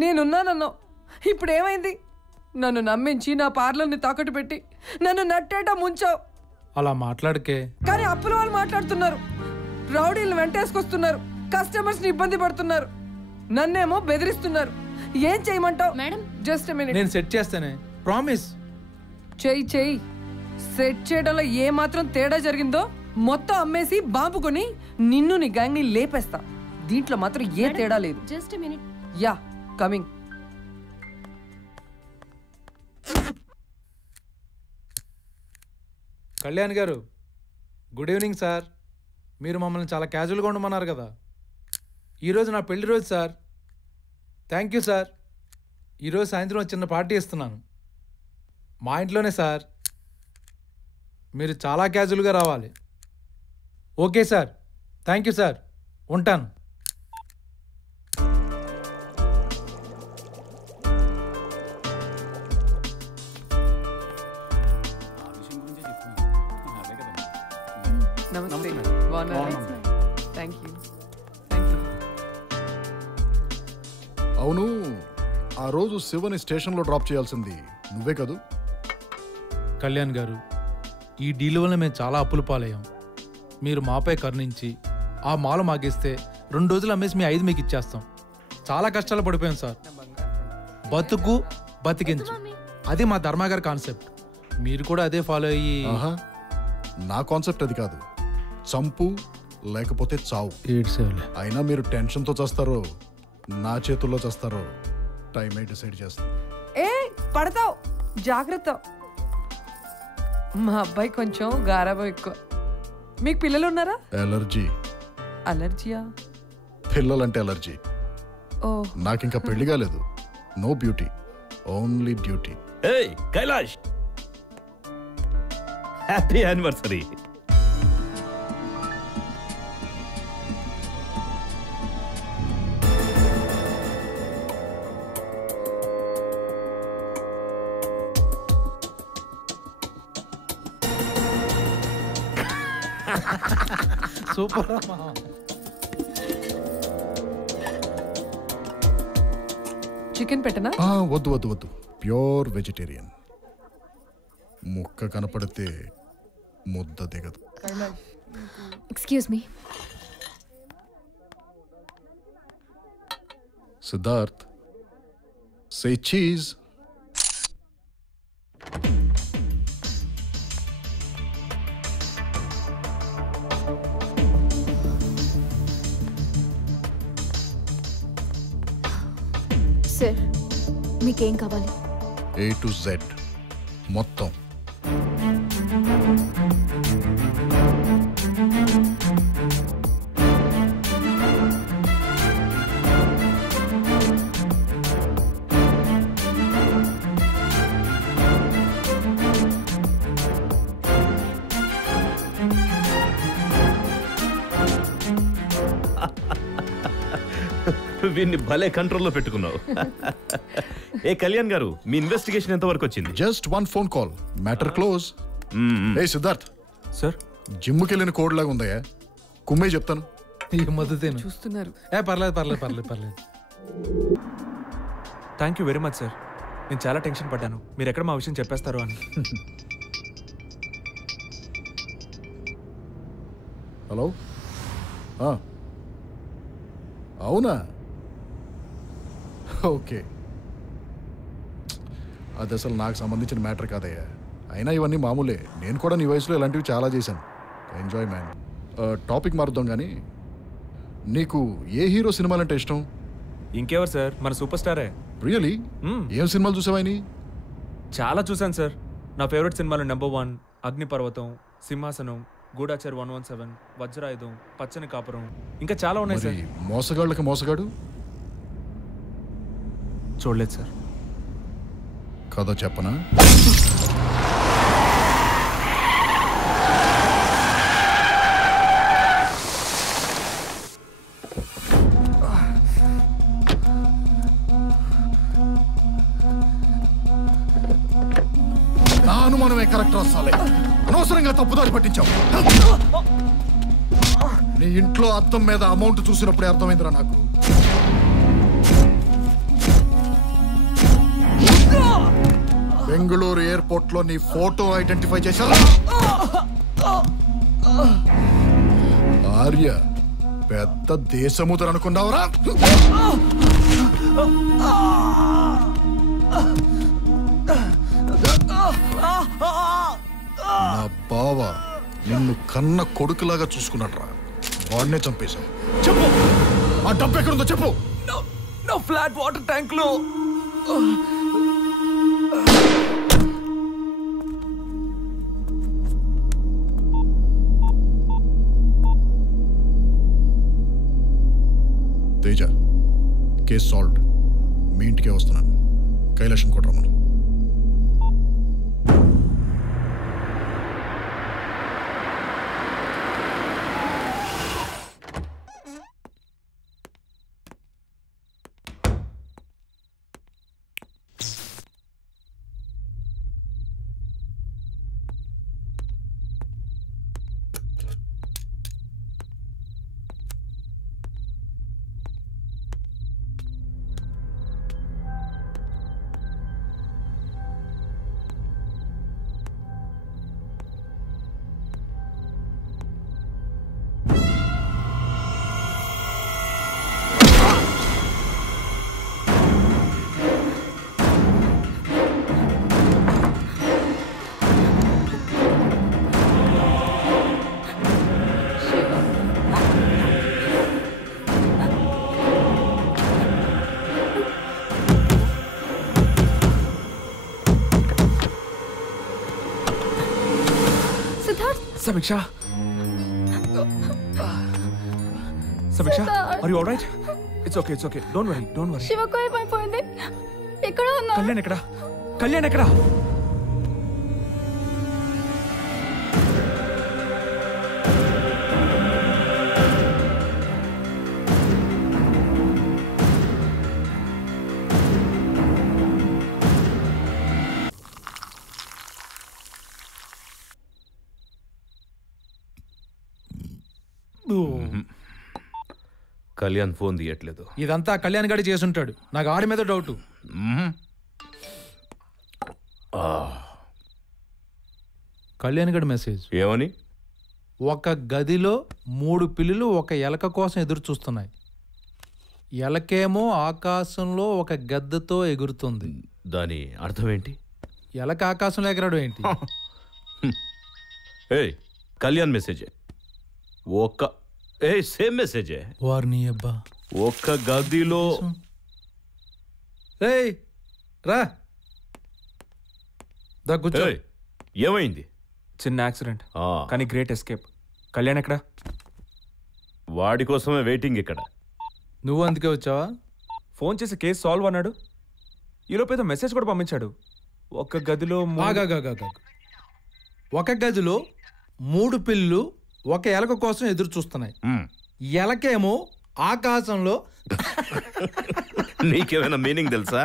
నేనున్నానన్నావు, ఇప్పుడు ఏమైంది? నన్ను నమ్మించి నా పార్లర్ని తాకట్టు పెట్టి నన్ను నట్టేట ముంచావు. అలా మాట్లాడకే. కానీ అప్పుల వాళ్ళు మాట్లాడుతున్నారు, రౌడీలు వెంటేసుకొస్తున్నారు, కస్టమర్స్ని ఇబ్బంది పడుతున్నారు, నన్నేమో బెదిరిస్తున్నారు. ఏం చేయమంటావు? మేడం జస్ట్ మినిట్, నేను సెట్ చేస్తానే, ప్రామిస్. చెయ్యి. సెట్ చేయడంలో ఏ మాత్రం తేడా జరిగిందో మొత్తం అమ్మేసి బాంబు కొని నిన్ను నీ గ్యాంగ్ ని లేపేస్తా. దీంట్లో మాత్రం ఏ తేడా లేదు. Just minute. Yeah coming. Kalyan గారు, గుడ్ ఈవినింగ్ సార్. మీరు మమ్మల్ని చాలా క్యాజువల్గా ఉండమన్నారు కదా. ఈరోజు నా పెళ్లి రోజు సార్. Thank you sir. ఈరోజు సాయంత్రం చిన్న పార్టీ ఇస్తున్నాను మా ఇంట్లోనే సార్. మీరు చాలా క్యాజువల్గా రావాలి. Okay sir, thank you sir, ఉంటాను. అవును, ఆ రోజు శివని స్టేషన్లో డ్రాప్ చేయాల్సింది నువ్వే కదూ? కళ్యాణ్ గారు, ఈ డీల్ వల్ల మేము చాలా అప్పులు పాలయ్యాం. మీరు మాపై కరుణించి ఆ మాలు మాగిస్తే 2 రోజులు అమ్మేసి మీ 5 మీకు ఇచ్చేస్తాం. చాలా కష్టాలు పడిపోయాం సార్. బతుకు బతికించు, అది మా ధర్మాగారి కాన్సెప్ట్. మీరు కూడా అదే ఫాలో అయ్యి. నా కాన్సెప్ట్ అది కాదు, చంపు లేకపోతే చావు. అయినా మీరు టెన్షన్తో చేస్తారో నా చేతుల్లో చేస్తారో టైమే డిసైడ్ చేస్తాను. ఏ పడతావు, జాగ్రత్త. మా అబ్బాయి కొంచెం గారాబం ఎక్కువ. మీకు పిల్లలు ఉన్నారా? ఎలర్జీ. అలర్జీయా? పిల్లలంటే ఎలర్జీ. ఓ, నాకింకా పెళ్లి కాలేదు. No beauty, only duty. ఏయ్ Kailash, happy anniversary. Super. Chicken పెట్టనా? వద్దు వద్దు వద్దు, ప్యూర్ వెజిటేరియన్. ముక్క కనపడితే ముద్ద దిగదు. Excuse me. Siddharth, say cheese. Sir, మీకేం కావాలి? A to Z మొత్తం. వీన్ని భలే కంట్రోల్లో పెట్టుకున్నావు. ఏ కళ్యాణ్ గారు, మీ ఇన్వెస్టిగేషన్ ఎంత వరకు వచ్చింది? Just 1 phone call, matter close. ఏ సిద్ధార్థ్ సార్, జిమ్కి వెళ్ళిన కోడ్ లాగా ఉందయ్యా, కుమ్మే చెప్తాను. ఈ మద్దతేను చూస్తున్నారు. పర్లేదు పర్లేదు పర్లేదు పర్లేదు. Thank you very much sir. నేను చాలా టెన్షన్ పడ్డాను మీరు ఎక్కడ మా విషయం చెప్పేస్తారు అని. హలో, అవునా? ఓకే, అది అసలు నాకు సంబంధించిన మ్యాటర్ కాదయ్యా. అయినా ఇవన్నీ మామూలే, నేను కూడా నీ వయసులో ఇలాంటివి చాలా చేశాను. Enjoy man. టాపిక్ మారుద్దాం కానీ, నీకు ఏ హీరో సినిమాలంటే ఇష్టం? ఇంకెవరు సార్, మన సూపర్ స్టారే. రియలీ? ఏం సినిమాలు చూసావాయని? చాలా చూశాను సార్. నా ఫేవరెట్ సినిమాలు నెంబర్ 1 అగ్నిపర్వతం, సింహాసనం, గూఢాచార్ 117, వజ్రాయుధం, పచ్చని కాపురం, ఇంకా చాలా ఉన్నాయి సార్. మోసగాళ్ళకి మోసగాడు చూడలేదు సార్. కథ చెప్పనా? నా అనుమానమే కరెక్ట్ రాసాలే, అనవసరంగా తప్పుదారి పట్టించావు. నీ ఇంట్లో అద్దం మీద అమౌంట్ చూసినప్పుడే అర్థమైందిరా నాకు. బెంగళూరు ఎయిర్పోర్ట్ లో నీ ఫోటో ఐడెంటిఫై చేశారా? ఆర్య పెద్ద దేశముద్ర అనుకున్నావరా? నా బావ నిన్ను కన్న కొడుకులాగా చూసుకున్నాడ్రా, వాడినే చంపేశావు. చెప్పు, ఆ డబ్బు ఎక్కడుందో చెప్పు. నా ఫ్లాట్ వాటర్ ట్యాంక్ లో. Teja, case solved. మీ ఇంటికే వస్తున్నాను. కైలాసం కొట్టరమ్మను. సమీక్ష, సమీక్ష, are you all right? It's okay, it's okay. Don't worry, don't worry. శివకు ఏమైపోయింది? ఎక్కడ ఉన్నా? కళ్యాణ్ ఎక్కడ? కళ్యాణ్ ఎక్కడ? కళ్యాణ్ ఫోన్ తీయట్లేదు. ఇదంతా కళ్యాణ్ గడి చేసుంటాడు. నాకు ఆడి మీద డౌట్. కళ్యాణ్ గడి మెసేజ్ ఏమని? ఒక గదిలో 3 పిల్లులు ఒక ఎలక కోసం ఎదురు చూస్తున్నాయి. ఎలకేమో ఆకాశంలో ఒక గద్దతో ఎగురుతుంది. దాని అర్థం ఏంటి? ఎలక ఆకాశంలో ఎగరడం ఏంటి? కళ్యాణ్ మెసేజే. సేమ్ మెసేజే. వారిని అబ్బా, ఒక్క గదిలో. రా కూర్చో. ఏమైంది? చిన్న యాక్సిడెంట్, కానీ గ్రేట్ ఎస్కేప్. కళ్యాణ్ ఎక్కడ? వాడి కోసమే వెయిటింగ్ ఇక్కడ. నువ్వు అందుకే వచ్చావా? ఫోన్ చేసి కేసు సాల్వ్ అన్నాడు. ఈలోపు ఏదో మెసేజ్ కూడా పంపించాడు. ఒక గదిలో ఒక గదిలో 3 పిల్లులు ఒక ఎలక కోసం ఎదురు చూస్తున్నాయి. ఎలకేమో ఆకాశంలో. నీకేమైనా మీనింగ్ తెలుసా?